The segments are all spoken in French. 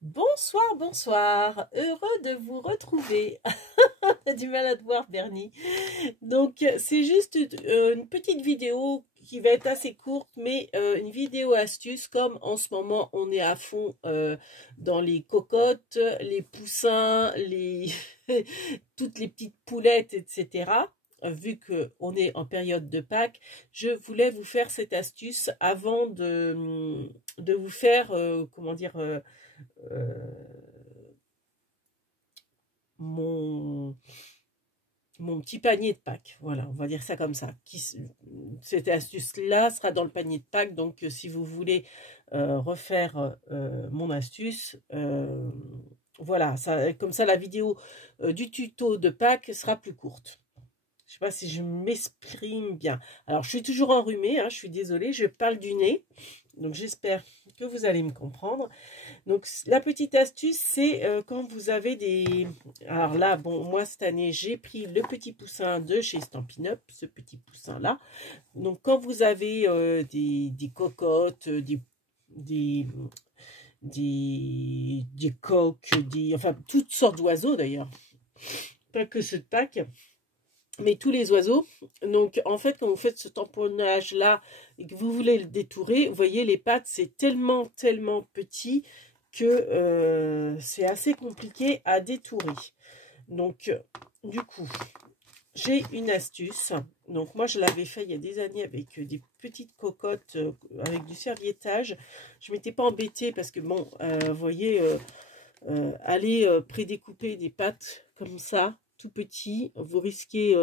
Bonsoir, bonsoir, heureux de vous retrouver. On a du mal à te voir, Bernie. Donc, c'est juste une petite vidéo qui va être assez courte, mais une vidéo astuce, comme en ce moment, on est à fond dans les cocottes, les poussins, toutes les petites poulettes, etc. Vu qu'on est en période de Pâques, je voulais vous faire cette astuce avant de vous faire, comment dire, euh, mon, mon petit panier de Pâques. Voilà, on va dire ça comme ça. Cette astuce-là sera dans le panier de Pâques. Donc, si vous voulez refaire mon astuce, voilà, ça, comme ça, la vidéo du tuto de Pâques sera plus courte. Je ne sais pas si je m'exprime bien. Alors, je suis toujours enrhumée, hein, je suis désolée, je parle du nez. Donc, j'espère que vous allez me comprendre. Donc, la petite astuce, c'est quand vous avez des... Alors là, bon, moi, cette année, j'ai pris le petit poussin de chez Stampin' Up, ce petit poussin-là. Donc, quand vous avez des cocottes, des, des coqs, enfin, toutes sortes d'oiseaux, d'ailleurs. Pas que ceux de Pâques, mais tous les oiseaux. Donc, en fait, quand vous faites ce tamponnage-là et que vous voulez le détourer, vous voyez, les pattes, c'est tellement, tellement petit que c'est assez compliqué à détourer. Donc, du coup, j'ai une astuce. Donc, moi, je l'avais fait il y a des années avec des petites cocottes, avec du serviettage. Je ne m'étais pas embêtée parce que, bon, vous voyez, aller prédécouper des pâtes comme ça, tout petit, vous risquez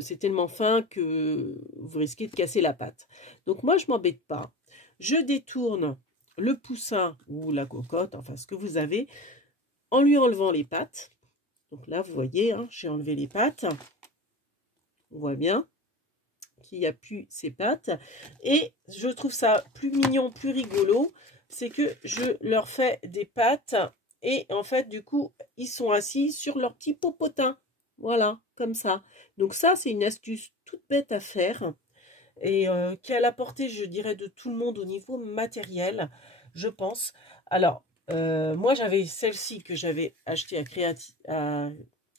c'est tellement fin que vous risquez de casser la pâte. Donc moi je m'embête pas. Je détourne le poussin ou la cocotte, enfin ce que vous avez, en lui enlevant les pattes. Donc là vous voyez, hein, j'ai enlevé les pattes. On voit bien qu'il n'y a plus ces pattes. Et je trouve ça plus mignon, plus rigolo, c'est que je leur fais des pattes et en fait, du coup, ils sont assis sur leur petit popotin. Voilà, comme ça. Donc ça, c'est une astuce toute bête à faire et qui est à la portée, je dirais, de tout le monde au niveau matériel, je pense. Alors, moi, j'avais celle-ci que j'avais achetée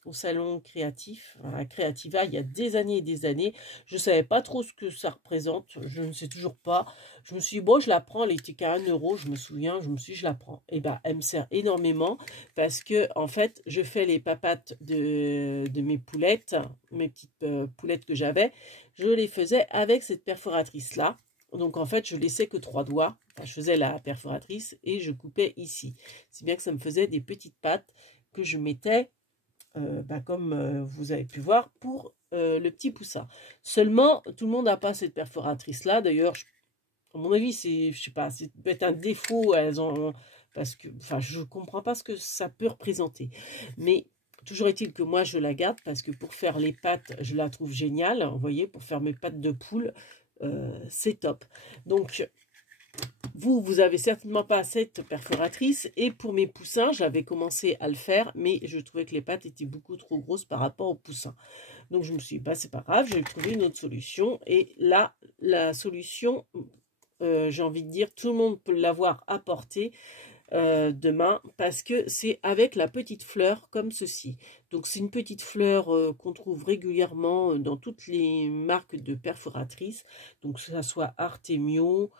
au salon créatif, à Creativa, il y a des années et des années. Je ne savais pas trop ce que ça représente, je ne sais toujours pas. Je me suis dit, bon, je la prends, elle était qu'à 1 euro, je me souviens, je me suis dit, je la prends. Et bien, elle me sert énormément parce que, en fait, je fais les papates de mes poulettes, mes petites poulettes que j'avais, je les faisais avec cette perforatrice là. Donc en fait je laissais que 3 doigts, enfin, je faisais la perforatrice et je coupais ici, si bien que ça me faisait des petites pattes que je mettais comme vous avez pu voir pour le petit poussin. Seulement tout le monde n'a pas cette perforatrice là, d'ailleurs à mon avis c'est, je sais pas, c'est peut-être un défaut, elles ont, parce que, enfin je comprends pas ce que ça peut représenter, mais toujours est-il que moi je la garde parce que pour faire les pâtes je la trouve géniale, vous voyez, pour faire mes pâtes de poule c'est top. Donc vous avez certainement pas cette perforatrice, et pour mes poussins j'avais commencé à le faire mais je trouvais que les pâtes étaient beaucoup trop grosses par rapport aux poussins. Donc je me suis dit bah c'est pas grave, j'ai trouvé une autre solution, et là la solution j'ai envie de dire tout le monde peut l'avoir à portée demain, parce que c'est avec la petite fleur comme ceci. Donc c'est une petite fleur qu'on trouve régulièrement dans toutes les marques de perforatrices, donc que ça soit Artemio,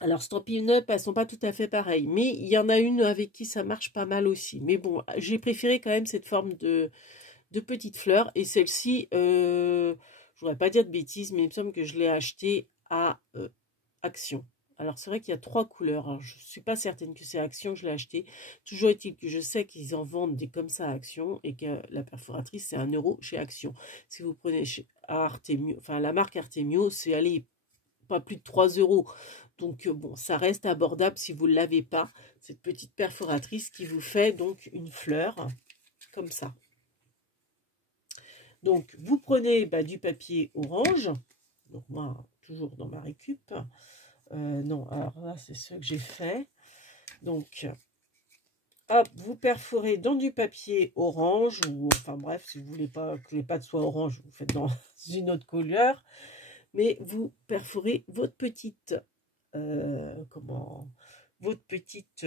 alors Stampin' Up, elles sont pas tout à fait pareilles, mais il y en a une avec qui ça marche pas mal aussi. Mais bon, j'ai préféré quand même cette forme de petite fleur, et celle-ci, je voudrais pas dire de bêtises, mais il me semble que je l'ai achetée à Action. Alors c'est vrai qu'il y a 3 couleurs, alors, je ne suis pas certaine que c'est Action que je l'ai acheté. Toujours est-il que je sais qu'ils en vendent des comme ça à Action, et que la perforatrice c'est 1 euro chez Action. Si vous prenez chez Artemio, enfin la marque Artemio, c'est allez, pas plus de 3 euros. Donc bon, ça reste abordable si vous ne l'avez pas, cette petite perforatrice qui vous fait donc une fleur comme ça. Donc vous prenez du papier orange, donc moi toujours dans ma récup. Non, alors là, c'est ce que j'ai fait. Donc, hop, vous perforez dans du papier orange, ou enfin bref, si vous voulez pas que les pattes soient orange, vous faites dans une autre couleur. Mais vous perforez votre petite, votre petite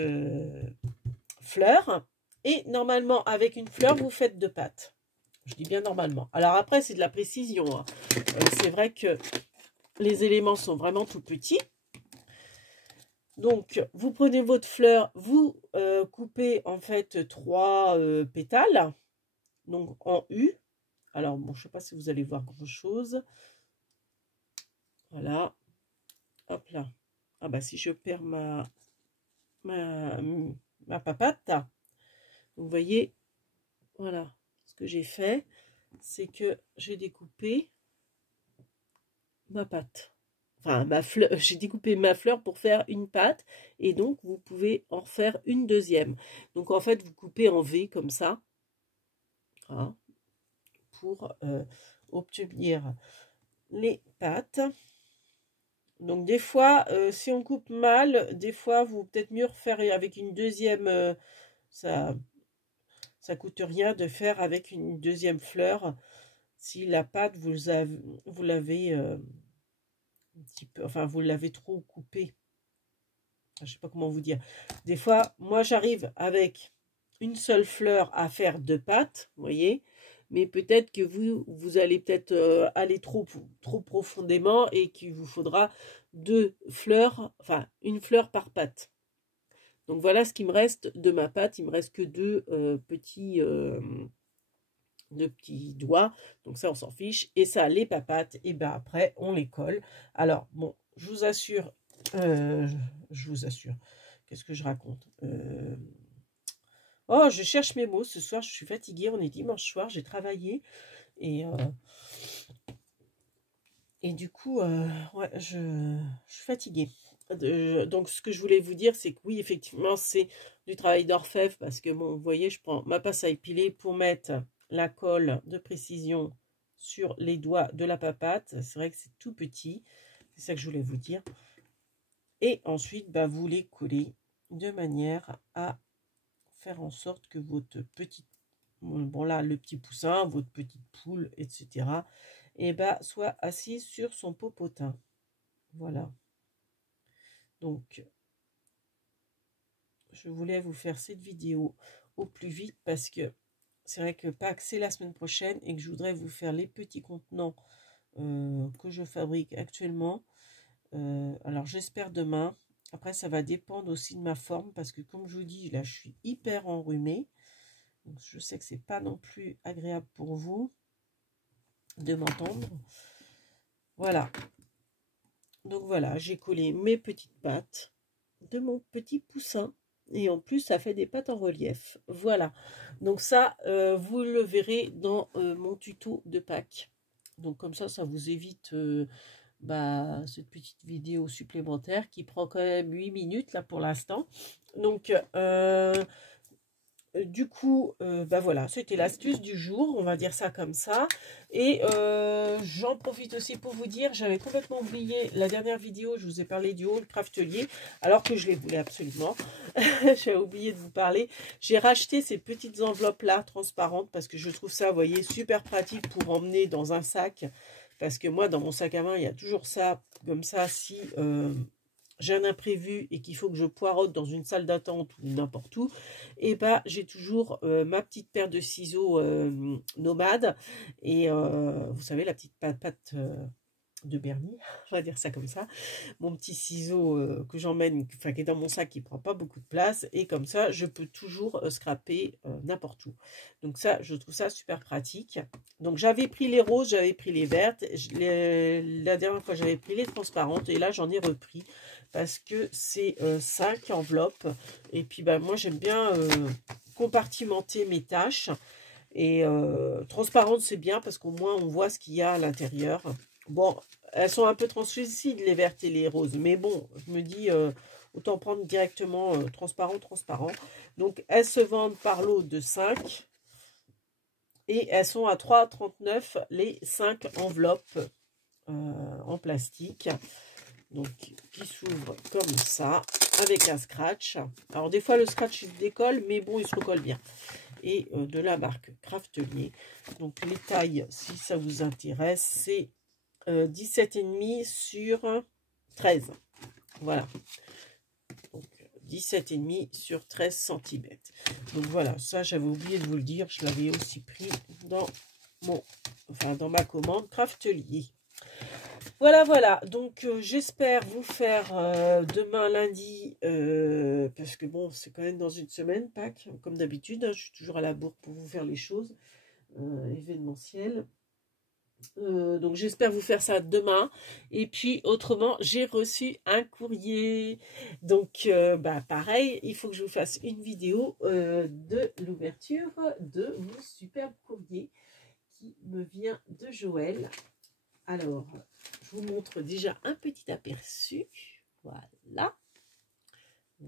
fleur. Et normalement, avec une fleur, vous faites 2 pattes. Je dis bien normalement. Alors après, c'est de la précision, hein. C'est vrai que les éléments sont vraiment tout petits. Donc, vous prenez votre fleur, vous coupez en fait 3 pétales, donc en U. Alors, bon, je ne sais pas si vous allez voir grand-chose. Voilà. Hop là. Ah bah si je perds ma papate, vous voyez, voilà. Ce que j'ai fait, c'est que j'ai découpé ma pâte. Enfin, ma fleur, j'ai découpé ma fleur pour faire une pâte. Et donc, vous pouvez en faire une deuxième. Donc, en fait, vous coupez en V comme ça. Hein, pour obtenir les pâtes. Donc des fois, si on coupe mal, des fois, vous peut-être mieux refaire avec une deuxième, ça coûte rien de faire avec une deuxième fleur, si la pâte, vous l'avez un petit peu, enfin, vous l'avez trop coupée. Je sais pas comment vous dire. Des fois, moi, j'arrive avec une seule fleur à faire 2 pâtes, vous voyez, mais peut-être que vous allez peut-être aller trop profondément et qu'il vous faudra 2 fleurs, enfin une fleur par pâte. Donc voilà ce qui me reste de ma pâte. Il me reste que 2 petits doigts, donc ça on s'en fiche. Et ça, les papates, et ben après on les colle. Alors bon, je vous assure, qu'est-ce que je raconte? Oh, je cherche mes mots. Ce soir, je suis fatiguée. On est dimanche soir. J'ai travaillé. Et du coup, ouais, je suis fatiguée. Donc, ce que je voulais vous dire, c'est que oui, effectivement, c'est du travail d'orfèvre. Parce que, bon, vous voyez, je prends ma pince à épiler pour mettre la colle de précision sur les doigts de la papate. C'est vrai que c'est tout petit. C'est ça que je voulais vous dire. Et ensuite, bah, vous les collez de manière à faire en sorte que votre petite, bon là, le petit poussin, votre petite poule, etc., et bah, soit assis sur son popotin. Voilà. Donc, je voulais vous faire cette vidéo au plus vite parce que c'est vrai que Pâques, c'est la semaine prochaine et que je voudrais vous faire les petits contenants que je fabrique actuellement. Alors, j'espère demain. Après, ça va dépendre aussi de ma forme parce que, comme je vous dis, là, je suis hyper enrhumée. Donc, je sais que c'est pas non plus agréable pour vous de m'entendre. Voilà. Donc, voilà, j'ai collé mes petites pattes de mon petit poussin. Et en plus, ça fait des pattes en relief. Voilà. Donc, ça, vous le verrez dans mon tuto de Pâques. Donc, comme ça vous évite cette petite vidéo supplémentaire qui prend quand même 8 minutes là pour l'instant. Donc, du coup, voilà, c'était l'astuce du jour, on va dire ça comme ça. Et j'en profite aussi pour vous dire, j'avais complètement oublié la dernière vidéo, je vous ai parlé du haul craftelier, alors que je les voulais absolument. J'avais oublié de vous parler. J'ai racheté ces petites enveloppes-là, transparentes, parce que je trouve ça, vous voyez, super pratique pour emmener dans un sac. Parce que moi, dans mon sac à main, il y a toujours ça, comme ça, si j'ai un imprévu et qu'il faut que je poireaute dans une salle d'attente ou n'importe où, et bah j'ai toujours ma petite paire de ciseaux nomade et vous savez la petite patte de Bernie, on va dire ça comme ça, mon petit ciseau que j'emmène, enfin qui est dans mon sac, qui prend pas beaucoup de place, et comme ça je peux toujours scraper n'importe où. Donc ça, je trouve ça super pratique. Donc j'avais pris les roses, j'avais pris les vertes, la dernière fois j'avais pris les transparentes, et là j'en ai repris parce que c'est 5 enveloppes, et puis moi j'aime bien compartimenter mes tâches, et transparente c'est bien parce qu'au moins on voit ce qu'il y a à l'intérieur. Bon, elles sont un peu translucides les vertes et les roses, mais bon, je me dis autant prendre directement transparent. Donc elles se vendent par lot de 5 et elles sont à 3,39 € les 5 enveloppes en plastique. Donc qui s'ouvre comme ça avec un scratch. Alors des fois le scratch il se décolle, mais bon il se recolle bien. Et de la marque Craftelier. Donc les tailles, si ça vous intéresse, c'est 17,5 sur 13. Voilà. Donc 17,5 sur 13 cm. Donc voilà, ça j'avais oublié de vous le dire, je l'avais aussi pris dans dans ma commande Craftelier. Voilà, voilà, donc j'espère vous faire demain lundi, parce que bon, c'est quand même dans une semaine, Pâques, comme d'habitude, hein, je suis toujours à la bourre pour vous faire les choses événementielles. Donc j'espère vous faire ça demain. Et puis autrement, j'ai reçu un courrier. Donc pareil, il faut que je vous fasse une vidéo de l'ouverture de mon superbe courrier qui me vient de Joël. Alors, je vous montre déjà un petit aperçu. Voilà.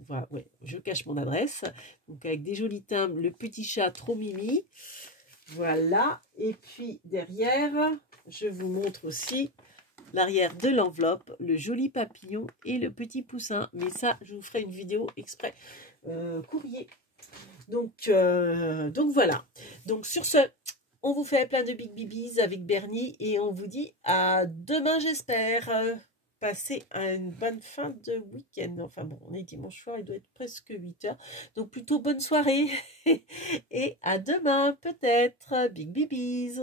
Voilà, ouais, je cache mon adresse. Donc avec des jolis timbres, le petit chat trop mimi. Voilà, et puis derrière, je vous montre aussi l'arrière de l'enveloppe, le joli papillon et le petit poussin. Mais ça, je vous ferai une vidéo exprès courrier. Donc voilà. Donc sur ce, on vous fait plein de big bibis avec Bernie et on vous dit à demain, j'espère. Passez une bonne fin de week-end. Enfin bon, on est dimanche soir, il doit être presque 8 h. Donc plutôt bonne soirée. Et à demain peut-être. Big bibis.